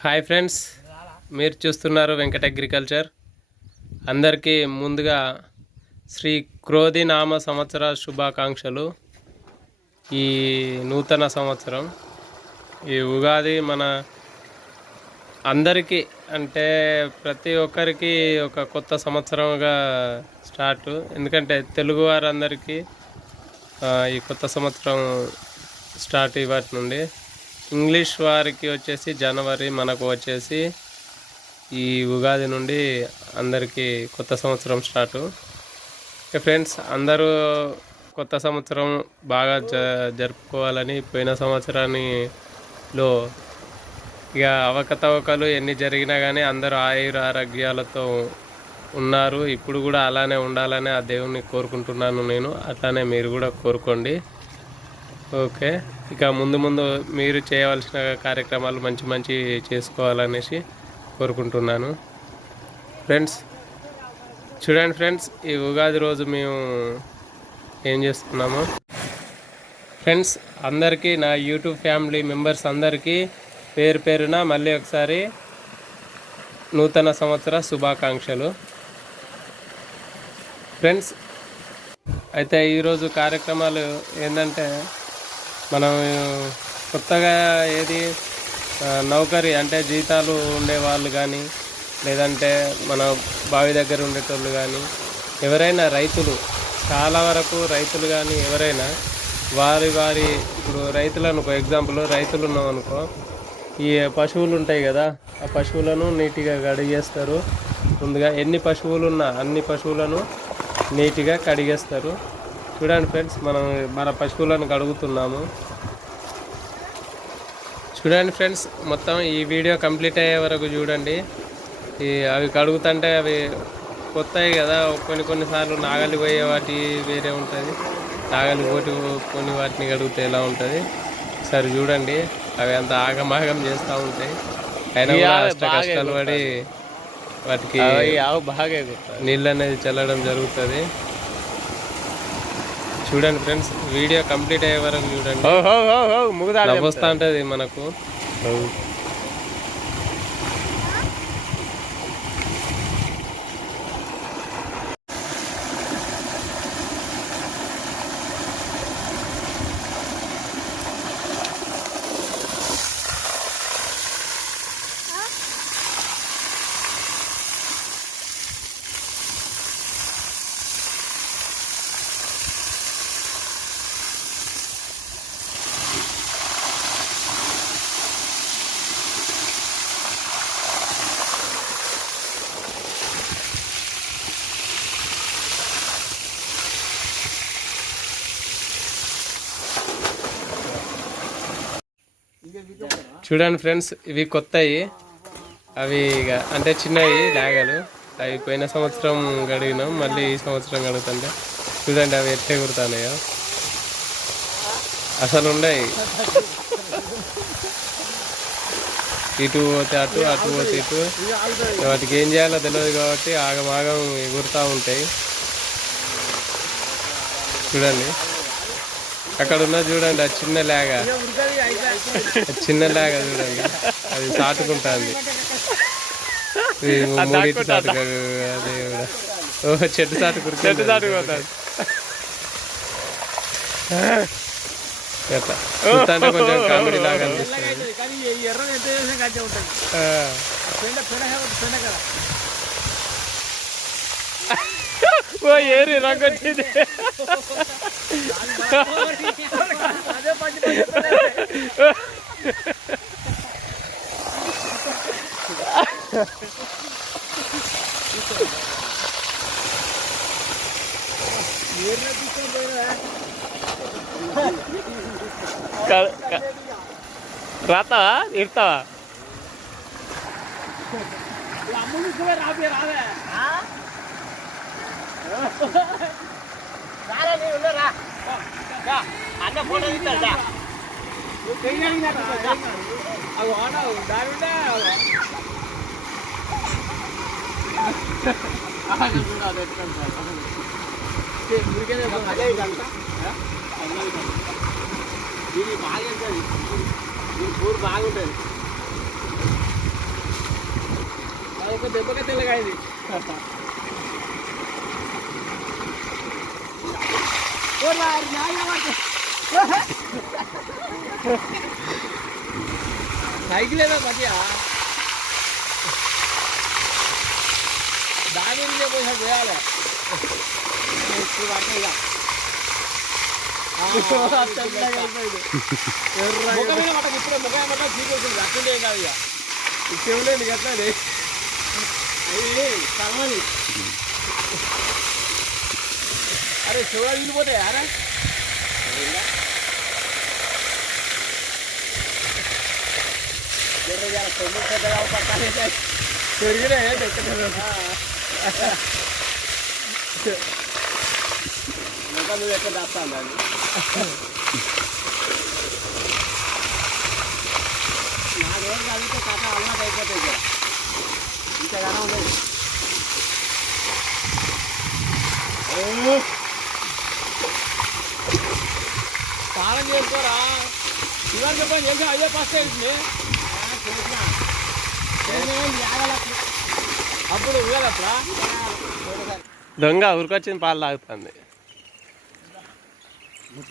Hi friends మీరు చూస్తున్నారు Venkata agriculture. అందరికీ ముందుగా శ్రీ క్రోధి నామ సంవత్సర శుభాకాంక్షలు. ఈ నూతన సంవత్సరం ఈ ఉగాది మన అందరికీ అంటే ప్రతి ఒక్కరికి ఒక కొత్త సంవత్సరంగా స్టార్ట్. ఎందుకంటే తెలుగు వారందరికీ ఈ కొత్త సంవత్సరం స్టార్ట్ ఇవాటి నుండి ఇంగ్లీష్ వారికి వచ్చేసి జనవరి మనకు వచ్చేసి ఈ ఉగాది నుండి అందరికీ కొత్త సంవత్సరం స్టార్ట్. ఓకే ఫ్రెండ్స్ అందరూ కొత్త సంవత్సరం బాగా జ జరుపుకోవాలని పోయిన సంవత్సరానిలో ఇక అవకతవకలు ఎన్ని జరిగినా కానీ అందరూ ఆయుర ఆరోగ్యాలతో ఉన్నారు. ఇప్పుడు కూడా అలానే ఉండాలని ఆ దేవుణ్ణి కోరుకుంటున్నాను నేను. అట్లానే మీరు కూడా కోరుకోండి. ఓకే. ఇక ముందు ముందు మీరు చేయవలసిన కార్యక్రమాలు మంచి మంచి చేసుకోవాలనేసి కోరుకుంటున్నాను. ఫ్రెండ్స్ చూడండి ఫ్రెండ్స్ ఈ ఉగాది రోజు మేము ఏం చేస్తున్నాము? ఫ్రెండ్స్ అందరికీ నా యూట్యూబ్ ఫ్యామిలీ మెంబర్స్ అందరికీ పేరు పేరున మళ్ళీ ఒకసారి నూతన సంవత్సర శుభాకాంక్షలు. ఫ్రెండ్స్ అయితే ఈరోజు కార్యక్రమాలు ఏంటంటే మనం కొత్తగా ఏది నౌకరి అంటే జీతాలు ఉండే వాళ్ళు కానీ లేదంటే మన బావి దగ్గర ఉండేటోళ్ళు కానీ ఎవరైనా రైతులు చాలా వరకు రైతులు కానీ ఎవరైనా వారి వారి ఇప్పుడు రైతులను ఒక ఎగ్జాంపుల్ రైతులు ఉన్నాం అనుకో ఈ పశువులు ఉంటాయి కదా ఆ పశువులను నీట్గా కడిగేస్తారు ముందుగా ఎన్ని పశువులు ఉన్నా అన్ని పశువులను నీట్గా కడిగేస్తారు చూడండి ఫ్రెండ్స్ మనం మన పశువులను కడుగుతున్నాము చూడండి ఫ్రెండ్స్ మొత్తం ఈ వీడియో కంప్లీట్ అయ్యే వరకు చూడండి. ఈ అవి కడుగుతుంటే అవి కొత్తవి కదా కొన్ని కొన్నిసార్లు నాగలి పోయే వాటి వేరే ఉంటుంది. నాగలి పోటీ కొన్ని వాటిని కడిగితే ఎలా ఉంటుంది? సరే చూడండి అవి అంత ఆగమాగం చేస్తూ ఉంటాయి. అయినా కష్టాలు పడి వాటికి నీళ్ళు అనేది చల్లడం జరుగుతుంది. చూడండి ఫ్రెండ్స్ వీడియో కంప్లీట్ అయ్యే వరకు చూడండి. వస్తూ ఉంటుంది మనకు. చూడండి ఫ్రెండ్స్ ఇవి కొత్తవి అవి ఇక అంటే చిన్నవి లాగాలు అవి పోయిన సంవత్సరం గడిగినాం మళ్ళీ ఈ సంవత్సరం గడుగుతుంటే చూడండి అవి ఎట్టే కుడతానయో అసలు ఉండయి. ఇటు పోతే అటు అటు పోతే ఇటు. వాటికి ఏం చేయాలో తెలియదు కాబట్టి ఆగమాగం ఎగురుతూ ఉంటాయి. చూడండి. అక్కడ ఉన్న చూడండి ఆ చిన్న లేగ. చిన్న లేగ చూడండి అది సాటుకుంటుంది. మూడింటి సాటుకు అదే కూడా. ఓ చెట్టు సాటు చెట్టు సాటుకుంటుంది చూస్తుంటే కొంచెం కామెడీ లాగా అనిపిస్తుంది. ఓ ఏరి రంగు వచ్చింది అదే పచ్చి పచ్చి రాతావా ఇడతావా అమ్ముడు కూడా రాబే రావే రారా నీ ఉండరా అన్న ఫోటో తీస్తాడా అవి ఆడ దాని ఉంటే దీని బాగుంటుంది దీని కూర బాగుంటుంది అదొక తెల్లగా ఇది సైకిల్ ఏదో మంచిగా దాని మీద పోయినా చేయాలి ఇప్పుడు పడతాయి ముఖం మీద ఇప్పుడే ముఖం పట్ట చీకొస్తుంది అట్లే కాదు ఇక. చెవులేని ఎట్లా అయ్యి కలవాలి అరే చెవులు విడిపోతాయి అరే పెరిగినాయి ముఖం మీద ఎక్కడ దాస్తాను దాన్ని నాలుగు రోజులు చదివితే కథ అలవాటు అయిపోతాయి చెప్పండి చేసి ఫస్ట్ అయింది అప్పుడు దొంగ ఊరికొచ్చింది పాలు తాగుతుంది. పాలు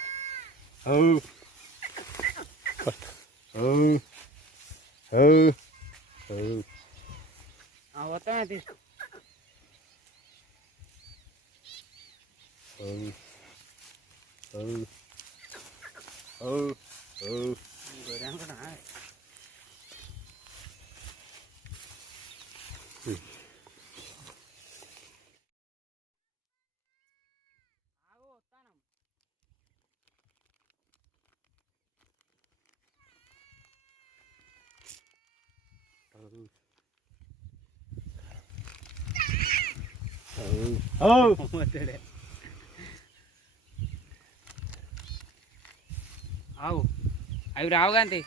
હવ હવ હવ હવ આવો તમે તી હવ હવ હવ હવ వస్తానే తీసుకో ఆవు అవి రావు కాంతి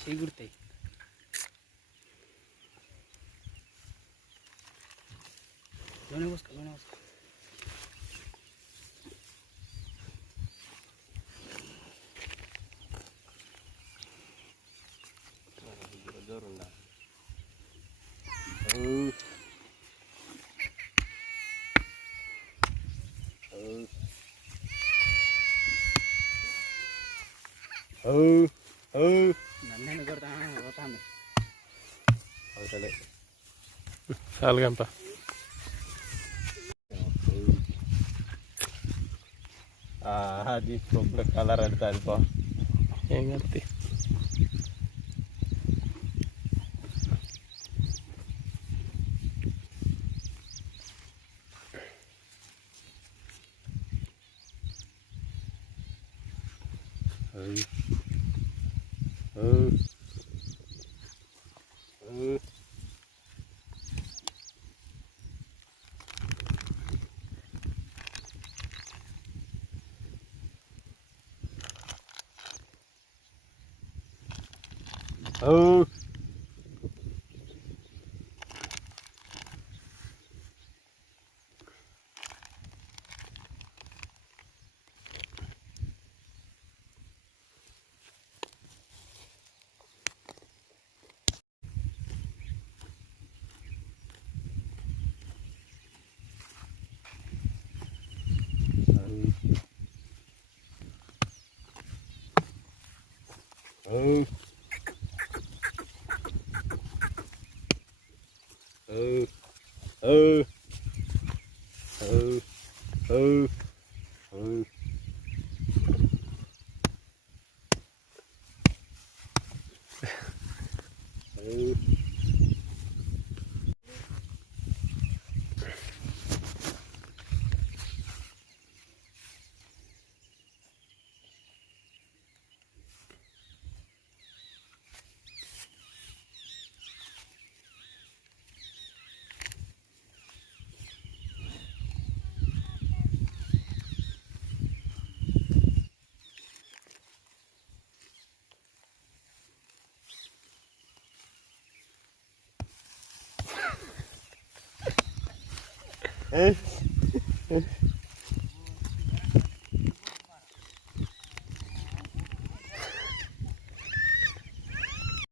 చీగుడతాయి లోనే పోసుకో లోనే పోసుకో చాలు గంప అది తొప్పుల కలర్ అంటారు పో ఏం కత్తి Oh. Oh. Oh. oh. ừ ừ ừ ừ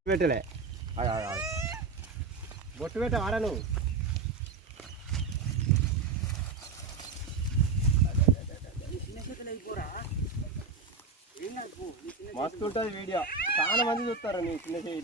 పెట్టలే. బొట్టు పెట్ట ఆడను నువ్వు? మస్తు ఉంటుంది వీడియో. చాలా మంది చూస్తారు నీ చిన్న చేయి